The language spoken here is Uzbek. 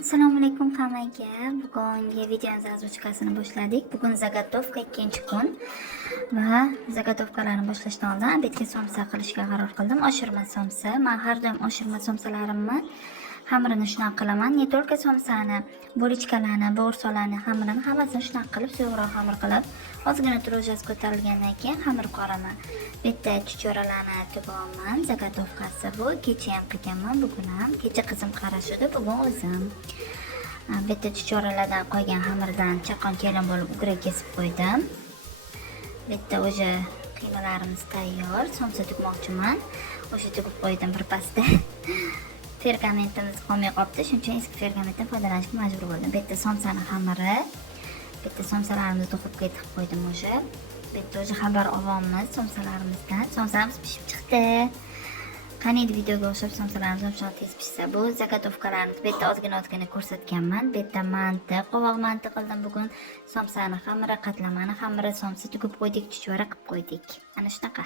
Assalomu alaykum hammaga. Bugungi videomiz ozuchkasini boshladik. Bugun zagotovka ikkinchi kun va zagotovkalarni boshlashdan oldin obedga somsa qilishga qaror qildim. Oshirma somsa. Men har doim oshirma somsalarimni xamirini shunaqa qilaman. Ne только somsani, bo'lichkalarni, bo'rsolarni xamirini hammasini shunaqa qilib, suyuqroq xamir qilib, ozgina drojasi ko'tarilgandan keyin xamir qoraman. Bitta chuchvaralarni tugaman. Zagotovkasi bu. Kecha ham qilganman, bugun ham. Kecha qizim qarashdi, bugun o'zim. Bitta chuchvaralardan qo'ygan xamirdan chaqqon kelin bo'lib ugra kesib qo'ydim. Bitta o'sha qiymalarimiz tayyor. Somsa tugmoqchiman. O'sha tugib qo'ydim birpasda. Pergamentimiz qolmay qolibdi, shuning uchun eski pergamentdan foydalanishga majbur bo'ldim. Bitta somsani xamiri, bitta somsalarimizni to'qib ketib qo'ydim o'sha. Bitta o'sha xabar olamiz somsalarimizdan. Somsalarimiz pishib chiqdi. Qanday videoga o'xshab somsalarimiz ham tez pishsa, bu zagotovkalarimiz. Bitta ozgina ko'rsatganman. Bitta manti, qovoq manti qildim bugun. Somsani xamiri, qatlamani xamiri, somsa tugib qo'ydik, chuchvara qilib qo'ydik. Ana shunaqa.